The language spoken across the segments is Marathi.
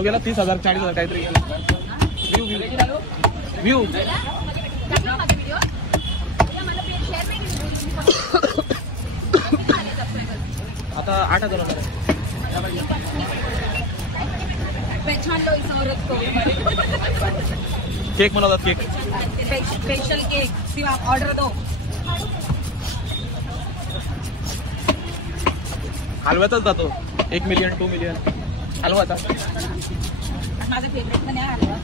तो गेला 30,000 40,000 काहीतरी गेला. व्ह्यू आता 8,000 केक बनवतात. केक स्पेशल केक सिवा ऑर्डर दो. हलव्यातच जातो 1 मिलियन 2 मिलियन हलवाचा. माझा फेवरेट पण आहे हलवा.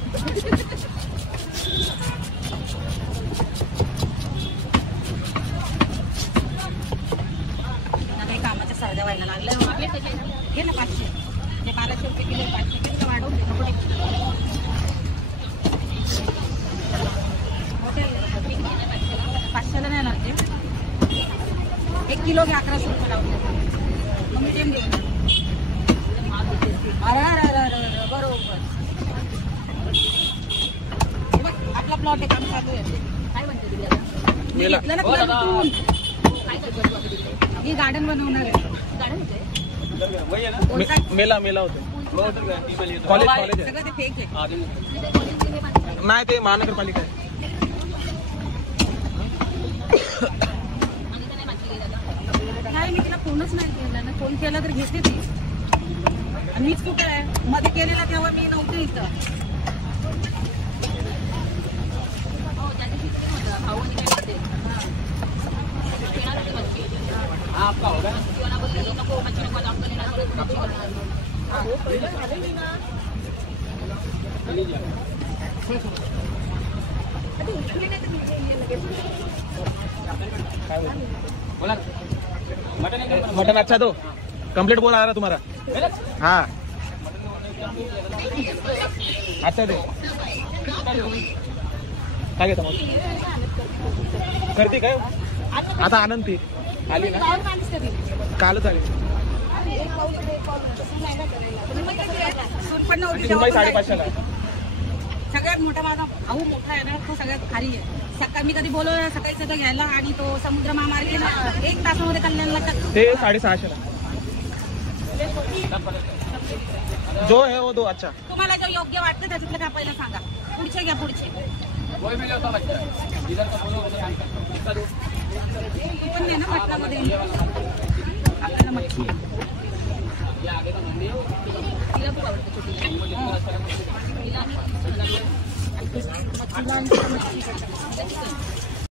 काही कामाच्या सर्द्या व्हायला लागल्या. घे ना 500 ते 1200 रुपये किलो. 500 किलो वाढवून दे. 500ला नाही लागते. 1 किलो घे 1100 रुपये लावून. मीडियम घेऊन. बरोबर. आपला प्लॉट आहे. काम चालू आहे. काय म्हणते ही गार्डन बनवणार आहे. गार्डन होते मेला होते. कॉलेज सगळं ते फेक आहे. नाही ते महानगरपालिका आहे. नाही मी तिला फोनच नाही केला ना. फोन केला तर घेते ती. मीच कुठे आहे मध्ये केलेला तेव्हा मी नव्हते इथं. मटन अच्छा दो. कंप्लीट बोल आ रहा तुम्हारा. हाँ अच्छा दे. काय घेता मग करते काय आता आनंदी आली ना. कालच आली. रुपये 550ला. सगळ्यात मोठा माझा भाऊ मोठा आहे ना. तो सगळ्यात खाली आहे. सकाळी मी कधी बोलवलं सकाळी सगळं घ्यायला आणि तो समुद्र महामार्गे ना 1 तासामध्ये कल्याणला ते 650ला. जो है वो दो. अच्छा तुम्हाला जो योग्य वाटतं त्याच्यातलं का पहिला सांगा. पुढचे घ्या पुढचे. पण नाही ना मटणामध्ये आपल्याला मच्छी तिला खूप आवडतं.